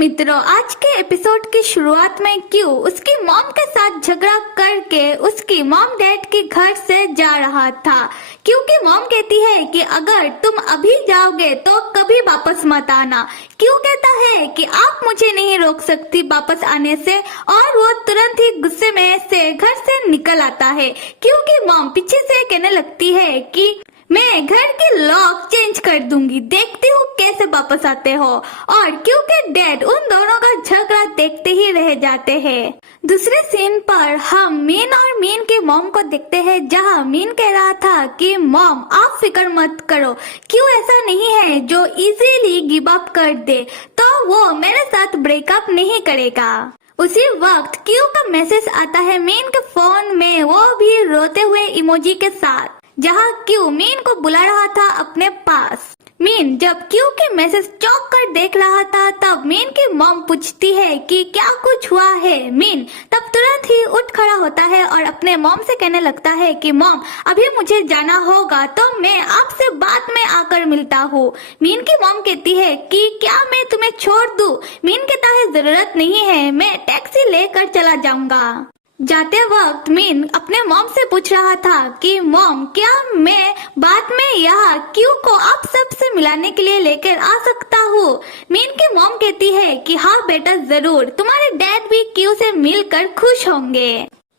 मित्रों, आज के एपिसोड की शुरुआत में क्यों उसकी मॉम के साथ झगड़ा करके उसकी मॉम डैड के घर से जा रहा था, क्योंकि मॉम कहती है कि अगर तुम अभी जाओगे तो कभी वापस मत आना। क्यों कहता है कि आप मुझे नहीं रोक सकती वापस आने से, और वो तुरंत ही गुस्से में से घर से निकल आता है, क्योंकि मॉम पीछे से कहने लगती है कि मैं घर की लॉक चेंज कर दूंगी, देखती हूँ कैसे वापस आते हो। और क्योंकि डैड उन दोनों का झगड़ा देखते ही रह जाते हैं। दूसरे सीन पर हम मीन और मीन की मॉम को देखते हैं, जहाँ मीन कह रहा था कि मॉम आप फिक्र मत करो, क्यों ऐसा नहीं है जो इजीली गिव अप कर दे तो वो मेरे साथ ब्रेकअप नहीं करेगा। उसी वक्त क्यू का मैसेज आता है मीन के फोन में, वो भी रोते हुए इमोजी के साथ, जहाँ क्यू मीन को बुला रहा था अपने पास। मीन जब क्यू के मैसेज चौंक कर देख रहा था, तब मीन की मॉम पूछती है कि क्या कुछ हुआ है। मीन तब तुरंत ही उठ खड़ा होता है और अपने मॉम से कहने लगता है कि मॉम अभी मुझे जाना होगा, तो मैं आपसे बाद में आकर मिलता हूँ। मीन की मॉम कहती है कि क्या मैं तुम्हें छोड़ दूँ? मीन कहता है जरूरत नहीं है, मैं टैक्सी लेकर चला जाऊंगा। जाते वक्त मीन अपने मॉम से पूछ रहा था कि मॉम क्या मैं बाद में यहाँ क्यू को आप सबसे मिलाने के लिए लेकर आ सकता हूँ? मीन की मॉम कहती है कि हाँ बेटा जरूर, तुम्हारे डैड भी क्यू से मिलकर खुश होंगे।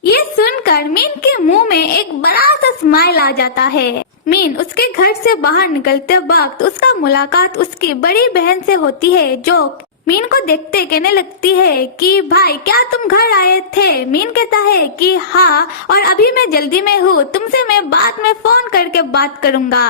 ये सुनकर मीन के मुंह में एक बड़ा सा स्माइल आ जाता है। मीन उसके घर से बाहर निकलते वक्त उसका मुलाकात उसकी बड़ी बहन से होती है, जो मीन को देखते कहने लगती है कि भाई क्या तुम घर आए थे? मीन कहता है कि हाँ, और अभी मैं जल्दी में हूँ, तुमसे मैं बाद में फोन करके बात करूँगा।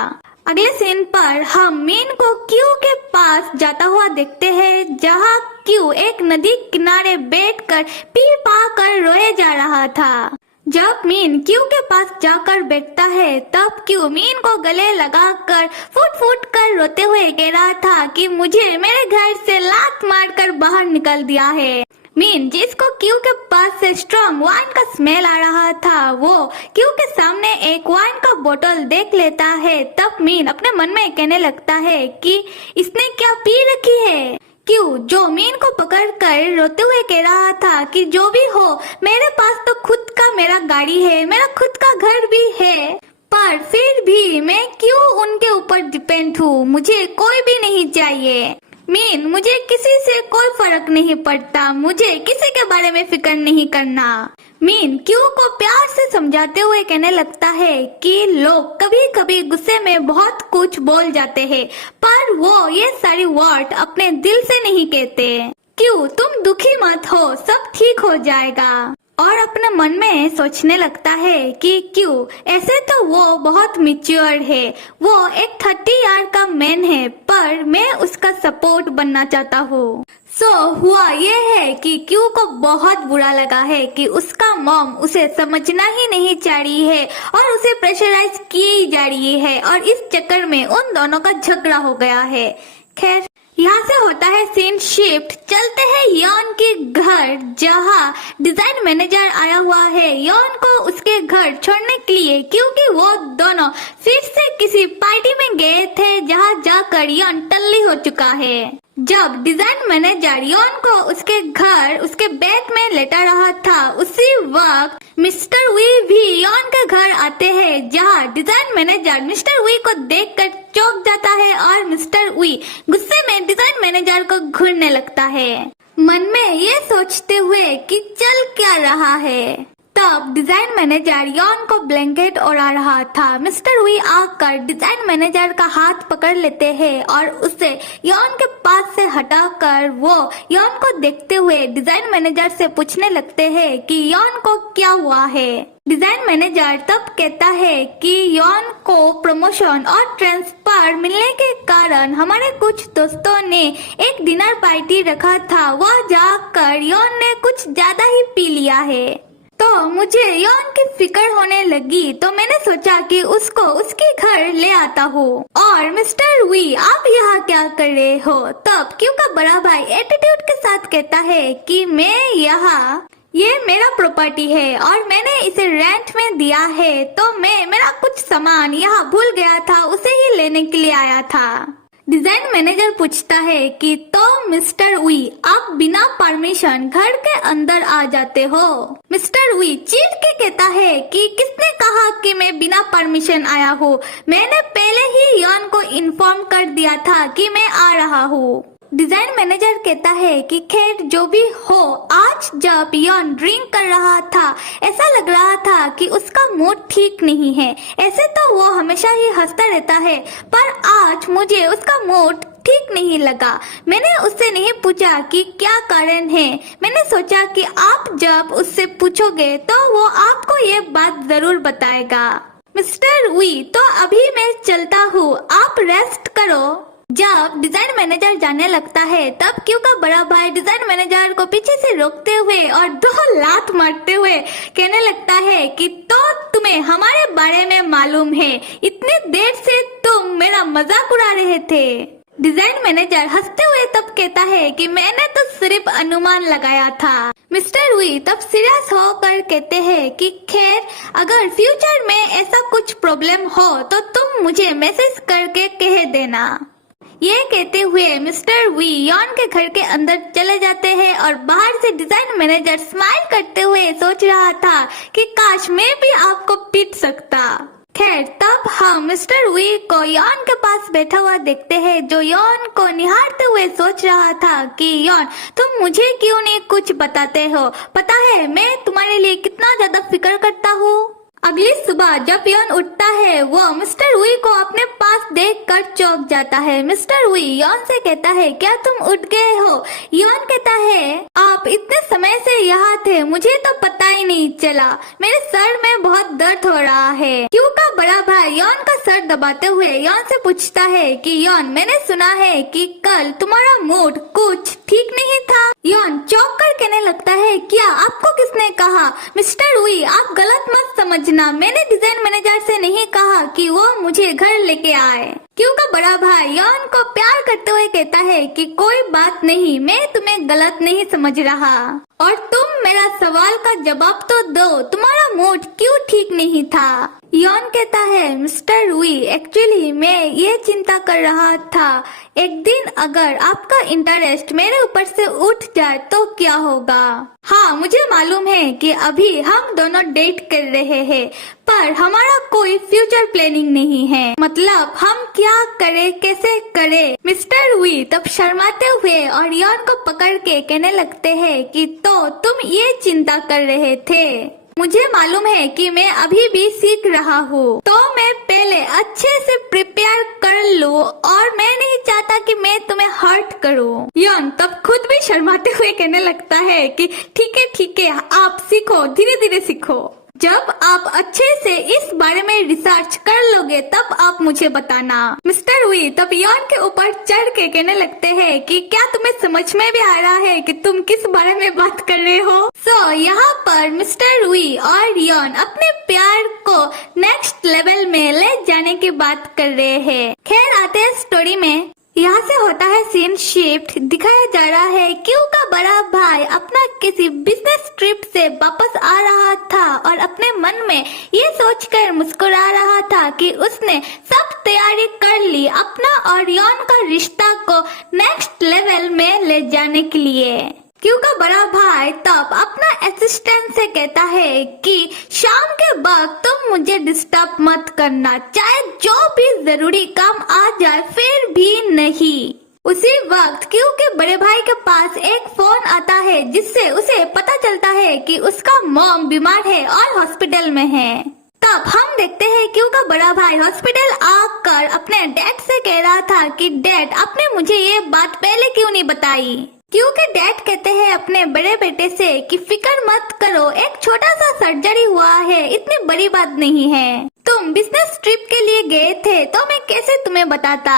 अगले सीन पर हम मीन को क्यू के पास जाता हुआ देखते हैं, जहाँ क्यू एक नदी किनारे बैठकर पी पा कर रोए जा रहा था। जब मीन क्यू के पास जाकर बैठता है, तब क्यू मीन को गले लगाकर फुट फुट कर रोते हुए कह रहा था कि मुझे मेरे घर से लात मारकर बाहर निकल दिया है। मीन जिसको क्यू के पास से स्ट्रॉन्ग वाइन का स्मेल आ रहा था, वो क्यू के सामने एक वाइन का बोतल देख लेता है। तब मीन अपने मन में कहने लगता है कि इसने क्या पी रखी है। क्यू जो मीन को पकड़कर रोते हुए कह रहा था कि जो भी हो, मेरे पास तो खुद का मेरा गाड़ी है, मेरा खुद का घर भी है, पर फिर भी मैं क्यों उनके ऊपर डिपेंड हूँ, मुझे कोई भी नहीं चाहिए। मीन मुझे किसी से कोई फर्क नहीं पड़ता, मुझे किसी के बारे में फिक्र नहीं करना। मीन क्यू को प्यार से समझाते हुए कहने लगता है कि लोग कभी कभी गुस्से में बहुत कुछ बोल जाते हैं, पर वो ये सारी वर्ड अपने दिल से नहीं कहते। क्यू तुम दुखी मत हो, सब ठीक हो जाएगा। और अपने मन में सोचने लगता है कि क्यों ऐसे तो वो बहुत मैच्योर है, वो एक 30 ईयर का मैन है, पर मैं उसका सपोर्ट बनना चाहता हूँ। हुआ ये है कि क्यू को बहुत बुरा लगा है कि उसका मॉम उसे समझना ही नहीं चाह रही है और उसे प्रेशराइज की जा रही है, और इस चक्कर में उन दोनों का झगड़ा हो गया है। खैर यहाँ से होता है सीन शिफ्ट, चलते हैं यॉन के घर, जहाँ डिजाइन मैनेजर आया हुआ है यॉन को उसके घर छोड़ने के लिए, क्योंकि वो दोनों फिर से किसी पार्टी में गए थे, जहाँ जाकर यॉन टल्ली हो चुका है। जब डिजाइन मैनेजर यॉन को उसके घर उसके बेड में लेटा रहा था, उसी वक्त मिस्टर वी भी यॉन के घर आते हैं, जहाँ डिजाइन मैनेजर मिस्टर वी को देखकर चौंक जाता है और मिस्टर वी गुस्से में डिजाइन मैनेजर को घूरने लगता है, मन में ये सोचते हुए कि चल क्या रहा है। तब डिजाइन मैनेजर यॉन को ब्लैंकेट ओढ़ा रहा था। मिस्टर वी आकर डिजाइन मैनेजर का हाथ पकड़ लेते हैं और उसे यॉन के पास से हटाकर वो यॉन को देखते हुए डिजाइन मैनेजर से पूछने लगते हैं कि यॉन को क्या हुआ है। डिजाइन मैनेजर तब कहता है कि यॉन को प्रमोशन और ट्रांसफर मिलने के कारण हमारे कुछ दोस्तों ने एक डिनर पार्टी रखा था, वह जाकर यॉन ने कुछ ज्यादा ही पी लिया है, तो मुझे यॉन की फिक्र होने लगी, तो मैंने सोचा कि उसको उसके घर ले आता हूँ। और मिस्टर वी आप यहाँ क्या कर रहे हो? तब क्यू का बड़ा भाई एटीट्यूड के साथ कहता है कि मैं यहाँ, ये मेरा प्रॉपर्टी है और मैंने इसे रेंट में दिया है, तो मैं मेरा कुछ सामान यहाँ भूल गया था, उसे ही लेने के लिए आया था। डिजाइन मैनेजर पूछता है कि तो मिस्टर वी, आप बिना परमिशन घर के अंदर आ जाते हो। मिस्टर वी चीख के कहता है कि किसने कहा कि मैं बिना परमिशन आया हूँ? मैंने पहले ही यॉन को इन्फॉर्म कर दिया था कि मैं आ रहा हूँ। डिजाइन मैनेजर कहता है कि खैर जो भी हो, आज जब यॉन ड्रिंक कर रहा था ऐसा लग रहा था कि उसका मूड ठीक नहीं है। ऐसे तो वो हमेशा ही हंसता रहता है, पर आज मुझे उसका मूड ठीक नहीं लगा। मैंने उससे नहीं पूछा कि क्या कारण है। मैंने सोचा कि आप जब उससे पूछोगे तो वो आपको ये बात जरूर बताएगा। मिस्टर वी, तो अभी मैं चलता हूँ, आप रेस्ट करो। जब डिजाइन मैनेजर जाने लगता है तब क्यू का बड़ा भाई डिजाइन मैनेजर को पीछे से रोकते हुए और 2 लात मारते हुए कहने लगता है कि तो तुम्हें हमारे बारे में मालूम है, इतनी देर से तुम मेरा मजाक उड़ा रहे थे। डिजाइन मैनेजर हंसते हुए तब कहता है कि मैंने तो सिर्फ अनुमान लगाया था। मिस्टर वी तब सीरियस होकर कहते हैं कि खैर अगर फ्यूचर में ऐसा कुछ प्रॉब्लम हो तो तुम मुझे मैसेज करके कह देना। ये कहते हुए मिस्टर वी यॉन के घर के अंदर चले जाते हैं और बाहर से डिजाइन मैनेजर स्माइल करते हुए सोच रहा था कि काश मैं भी आपको पीट सकता। खैर तब हम मिस्टर वी को यॉन के पास बैठा हुआ देखते हैं, जो यॉन को निहारते हुए सोच रहा था कि यॉन, तुम मुझे क्यों नहीं कुछ बताते हो? पता है मैं तुम्हारे लिए कितना ज्यादा फिक्र करता हूँ। अगली सुबह जब यॉन उठता है वो मिस्टर वी को अपने पास देखकर चौंक जाता है। मिस्टर वी यॉन से कहता है क्या तुम उठ गए हो? यॉन कहता है आप इतने समय से यहाँ थे, मुझे तो पता ही नहीं चला, मेरे सर में बहुत दर्द हो रहा है। क्यू का बड़ा भाई यॉन का सर दबाते हुए यॉन से पूछता है कि यॉन, मैंने सुना है कि कल तुम्हारा मूड कुछ ठीक नहीं था। यॉन चौंक कर कहने लगता है क्या? आपको किसने कहा? मिस्टर वी आप गलत मत समझना, मैंने डिजाइन मैनेजर से नहीं कहा कि वो मुझे घर लेके आए। क्यू का बड़ा भाई यॉन को प्यार करते हुए कहता है कि कोई बात नहीं, मैं तुम्हें गलत नहीं समझ रहा, और तुम मेरा सवाल का जवाब तो दो, तुम्हारा मूड क्यों ठीक नहीं था? यॉन कहता है मिस्टर वी एक्चुअली मैं ये चिंता कर रहा था, एक दिन अगर आपका इंटरेस्ट मेरे ऊपर से उठ जाए तो क्या होगा? हाँ मुझे मालूम है कि अभी हम दोनों डेट कर रहे हैं, पर हमारा कोई फ्यूचर प्लानिंग नहीं है, मतलब हम क्या करें कैसे करें? मिस्टर वी तब शर्माते हुए और यॉन को पकड़ के कहने लगते हैं कि तो तुम ये चिंता कर रहे थे, मुझे मालूम है कि मैं अभी भी सीख रहा हूँ, तो मैं पहले अच्छे से प्रिपेयर कर लूँ और मैं नहीं चाहता कि मैं तुम्हें हर्ट करूँ। यॉन तब खुद भी शर्माते हुए कहने लगता है कि ठीक है आप सीखो, धीरे धीरे सीखो, जब आप अच्छे से इस बारे में रिसर्च कर लोगे तब आप मुझे बताना। मिस्टर वी तब यॉन के ऊपर चढ़ के कहने लगते हैं कि क्या तुम्हें समझ में भी आ रहा है कि तुम किस बारे में बात कर रहे हो? यहाँ पर मिस्टर वी और यॉन अपने प्यार को नेक्स्ट लेवल में ले जाने की बात कर रहे हैं। खैर आते हैं स्टोरी में। यहाँ से होता है सीन शिफ्ट। दिखाया जा रहा है क्यू का बड़ा भाई अपना किसी बिजनेस ट्रिप से वापस आ रहा था और अपने मन में ये सोचकर मुस्कुरा रहा था कि उसने सब तैयारी कर ली अपना और यॉन का रिश्ता को नेक्स्ट लेवल में ले जाने के लिए। क्यू का बड़ा भाई तब अपना असिस्टेंट से कहता है कि शाम के वक्त तुम मुझे डिस्टर्ब मत करना, चाहे जो भी जरूरी काम आ जाए फिर भी नहीं। उसी वक्त क्यू के बड़े भाई के पास एक फोन आता है जिससे उसे पता चलता है कि उसका मॉम बीमार है और हॉस्पिटल में है। तब हम देखते हैं क्यू का बड़ा भाई हॉस्पिटल आकर अपने डैड से कह रहा था कि डैड आपने मुझे ये बात पहले क्यों नहीं बताई। क्यू के डैड कहते हैं अपने बड़े बेटे से कि फिक्र मत करो, एक छोटा सा सर्जरी हुआ है, इतनी बड़ी बात नहीं है, तुम बिजनेस ट्रिप के लिए गए थे तो मैं कैसे तुम्हें बताता।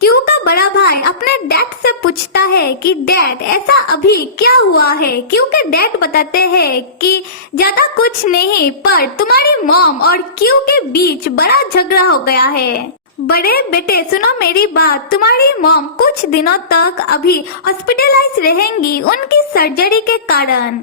क्यू का बड़ा भाई अपने डैड से पूछता है कि डैड ऐसा अभी क्या हुआ है। क्यू के डैड बताते हैं कि ज्यादा कुछ नहीं, पर तुम्हारी मॉम और क्यू के बीच बड़ा झगड़ा हो गया है। बड़े बेटे सुनो मेरी बात, तुम्हारी मॉम कुछ दिनों तक अभी हॉस्पिटलाइज रहेंगी उनकी सर्जरी के कारण।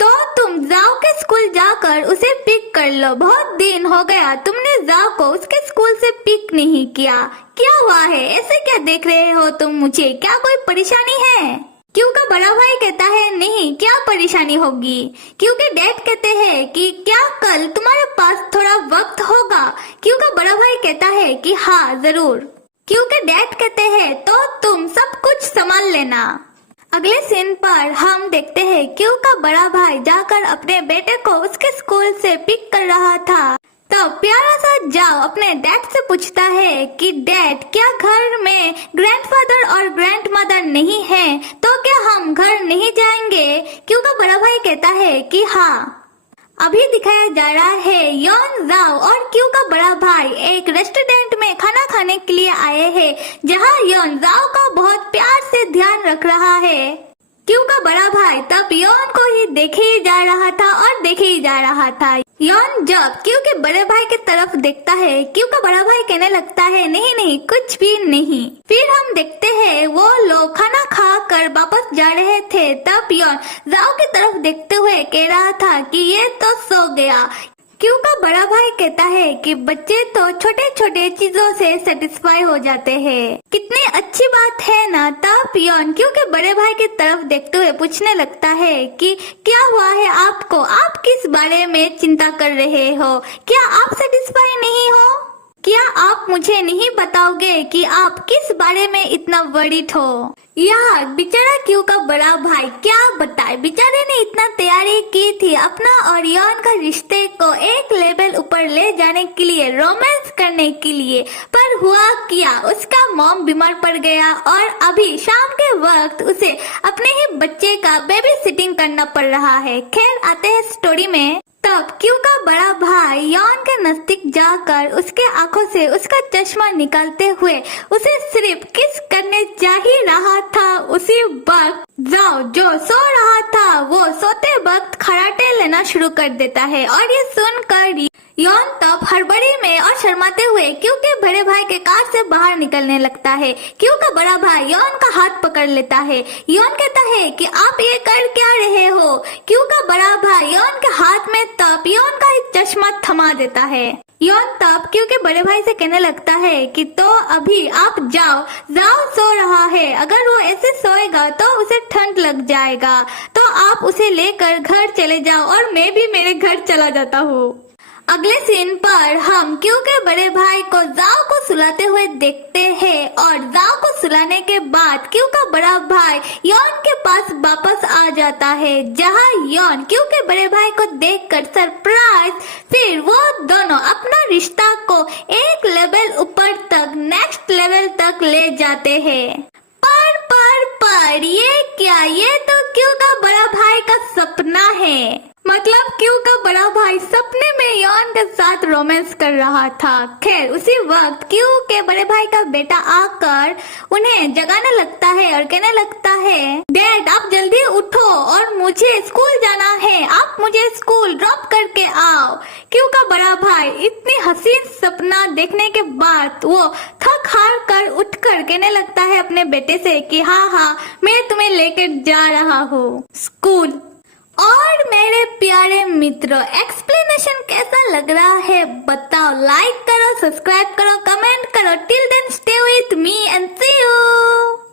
तो तुम जाओ के स्कूल जाकर उसे पिक कर लो। बहुत दिन हो गया तुमने जाओ को उसके स्कूल से पिक नहीं किया। क्या हुआ है, ऐसे क्या देख रहे हो तुम मुझे? क्या कोई परेशानी है? क्यों का बड़ा भाई कहता है नहीं, क्या परेशानी होगी? क्योंकि डैड कहते हैं कि क्या कल तुम्हारे पास थोड़ा वक्त होगा? क्यों का बड़ा भाई कहता है कि हाँ जरूर। क्योंकि डैड कहते हैं तो तुम सब कुछ संभाल लेना। अगले सीन पर हम देखते हैं क्यों का बड़ा भाई जाकर अपने बेटे को उसके स्कूल से पिक कर रहा था। तो प्यारा सा जाओ अपने डैड से पूछता है कि डैड क्या घर में ग्रैंडफादर और ग्रैंडमदर नहीं है, तो क्या हम घर नहीं जाएंगे? क्यों का बड़ा भाई कहता है कि हाँ। अभी दिखाया जा रहा है यॉन जाओ और क्यू का बड़ा भाई एक रेस्टोरेंट में खाना खाने के लिए आए हैं, जहां यॉन जाओ का बहुत प्यार से ध्यान रख रहा है। क्यू का बड़ा भाई तब यॉन को ही देखे ही जा रहा था और देखे ही जा रहा था। यॉन जब क्यू के बड़े भाई की तरफ देखता है, क्यू का बड़ा भाई कहने लगता है नहीं नहीं कुछ भी नहीं। फिर हम देखते हैं वो लोग खाना खा कर वापस जा रहे थे, तब यॉन जाओ की तरफ देखते हुए कह रहा था कि ये तो सो गया। क्यू का बड़ा भाई कहता है कि बच्चे तो छोटे छोटे चीजों से सेटिस्फाई हो जाते हैं। कितनी अच्छी बात है ना। तब यॉन क्यू के बड़े भाई की तरफ देखते हुए पूछने लगता है कि क्या हुआ है आपको? आप किस बारे में चिंता कर रहे हो? क्या आप सेटिस्फाई नहीं हो? क्या आप मुझे नहीं बताओगे कि आप किस बारे में इतना वरीड हो? यार बेचारा क्यू का बड़ा भाई क्या बताए, बेचारे ने इतना तैयारी की थी अपना और यॉन का रिश्ते को एक लेवल ऊपर ले जाने के लिए, रोमांस करने के लिए, पर हुआ क्या, उसका मॉम बीमार पड़ गया और अभी शाम के वक्त उसे अपने ही बच्चे का बेबी सिटिंग करना पड़ रहा है। खैर आते हैं स्टोरी में। तब क्यू का बड़ा भाई यॉन के नजदीक जाकर उसके आंखों से उसका चश्मा निकालते हुए उसे सिर्फ किस करने जा ही रहा था। उसी वक्त जाओ जो सो रहा था वो सोते वक्त खराटे लेना शुरू कर देता है और ये सुनकर यॉन तब हड़बड़ी में और शर्माते हुए क्यू के बड़े भाई के कार से बाहर निकलने लगता है। क्यू का बड़ा भाई यॉन का हाथ पकड़ लेता है। यॉन कहता है कि आप ये कर क्या रहे हो? क्यू का बड़ा भाई यॉन के हाथ में तब यॉन का एक चश्मा थमा देता है। यॉन तब क्यू के बड़े भाई से कहने लगता है कि तो अभी आप जाओ, जाओ सो रहा है, अगर वो ऐसे सोएगा तो उसे ठंड लग जाएगा, तो आप उसे लेकर घर चले जाओ और मैं भी मेरे घर चला जाता हूँ। अगले सीन पर हम क्यू के बड़े भाई को जाओ को सुलाते हुए देखते हैं और जाओ को सुलाने के बाद क्यू का बड़ा भाई यॉन के पास वापस आ जाता है, जहां यॉन क्यू के बड़े भाई को देखकर सरप्राइज। फिर वो दोनों अपना रिश्ता को एक लेवल ऊपर तक, नेक्स्ट लेवल तक ले जाते हैं। पर ये क्या, ये तो क्यू का बड़ा भाई का सपना है। मतलब क्यू का बड़ा भाई सपने में यॉन के साथ रोमांस कर रहा था। खैर उसी वक्त क्यू के बड़े भाई का बेटा आकर उन्हें जगाने लगता है और कहने लगता है डैड आप जल्दी उठो और मुझे स्कूल जाना है, आप मुझे स्कूल ड्रॉप करके आओ। क्यू का बड़ा भाई इतनी हसीन सपना देखने के बाद वो थक हार कर उठकर कहने लगता है अपने बेटे से कि हाँ मैं तुम्हें लेकर जा रहा हूँ स्कूल। और मेरे प्यारे मित्रों एक्सप्लेनेशन कैसा लग रहा है बताओ, लाइक करो, सब्सक्राइब करो, कमेंट करो। Till then stay with me and see you.